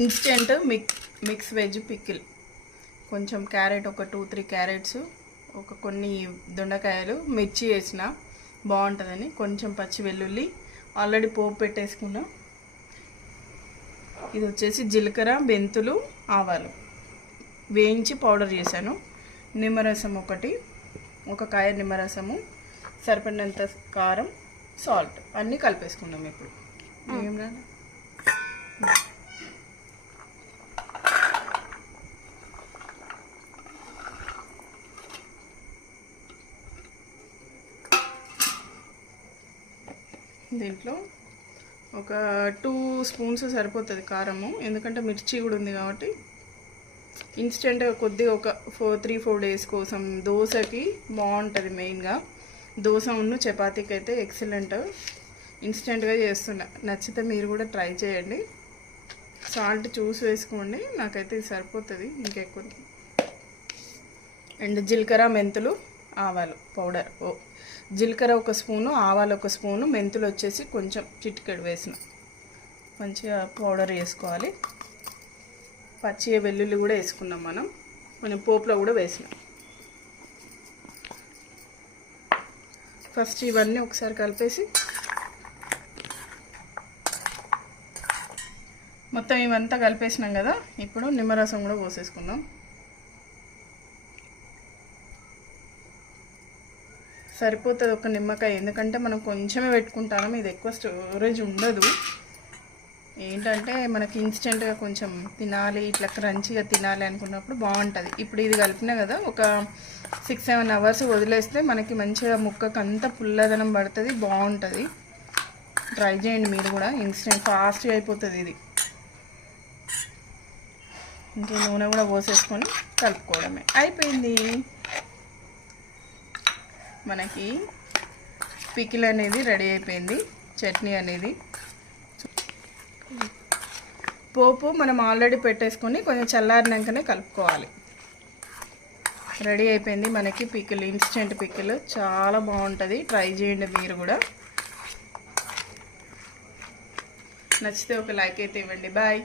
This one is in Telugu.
Instant mix veg pickle. కొంచెం క్యారెట్, ఒక 2-3 క్యారెట్స్, ఒక కొన్ని దొండకాయలు, మిర్చి వేసిన బాగుంటుందని, కొంచెం పచ్చి వెల్లుల్లి ఆల్రెడీ పోపు పెట్టేసుకున్నా. ఇది వచ్చేసి జీలకర్ర, మెంతులు, ఆవాలు వేయించి పౌడర్ చేశాను. నిమ్మరసం ఒక కాయ నిమ్మరసము, సరిపడినంత కారం, సాల్ట్ అన్నీ కలిపేసుకున్నాం. ఇప్పుడు ఏం రాదు. దీంట్లో ఒక 2 స్పూన్స్ సరిపోతుంది కారము, ఎందుకంటే మిర్చి కూడా ఉంది కాబట్టి. ఇన్స్టెంట్గా కొద్దిగా ఒక 3-4 డేస్ కోసం దోశకి బాగుంటుంది. మెయిన్గా దోశ ఉన్న చపాతీకి అయితే ఎక్సలెంట్. ఇన్స్టెంట్గా చేస్తున్నా, నచ్చితే మీరు కూడా ట్రై చేయండి. సాల్ట్ చూసి వేసుకోండి, నాకైతే ఇది సరిపోతుంది, ఇంకెక్కువ. అండ్ జీలకర్ర, మెంతులు, ఆవాలు పౌడర్. జీలకర్ర 1 స్పూను, ఆవాలు 1 స్పూను, మెంతులు వచ్చేసి కొంచెం చిటికెడు వేసిన. మంచిగా పౌడర్ వేసుకోవాలి. పచ్చి వెల్లుల్లి కూడా వేసుకున్నాం మనం, కొంచెం పోపులో కూడా వేసినాం. ఫస్ట్ ఇవన్నీ ఒకసారి కలిపేసి మొత్తం ఇవంతా కలిపేసినాం కదా. ఇప్పుడు నిమ్మరసం కూడా పోసేసుకుందాం. సరిపోతుంది ఒక నిమ్మకాయ, ఎందుకంటే మనం కొంచెమే పెట్టుకుంటాము. ఇది ఎక్కువ స్టోరేజ్ ఉండదు. ఏంటంటే మనకి ఇన్స్టెంట్గా కొంచెం తినాలి, ఇట్లా క్రంచిగా తినాలి అనుకున్నప్పుడు బాగుంటుంది. ఇప్పుడు ఇది కలిపినా కదా, ఒక 6-7 అవర్స్ వదిలేస్తే మనకి మంచిగా ముక్కకు అంతా పుల్లదనం పడుతుంది, బాగుంటుంది. ట్రై చేయండి మీరు కూడా. ఇన్స్టెంట్ ఫాస్ట్గా అయిపోతుంది ఇది. ఇంకే నూనె కూడా పోసేసుకొని కలుపుకోవడమే, అయిపోయింది. మనకి పికిల్ అనేది రెడీ అయిపోయింది. చట్నీ అనేది, పోపు మనం ఆల్రెడీ పెట్టేసుకొని కొంచెం చల్లారినాకనే కలుపుకోవాలి. రెడీ అయిపోయింది మనకి పికిల్, ఇన్స్టెంట్ పికిల్. చాలా బాగుంటుంది, ట్రై చేయండి మీరు కూడా. నచ్చితే ఒక లైక్ అయితే ఇవ్వండి. బాయ్.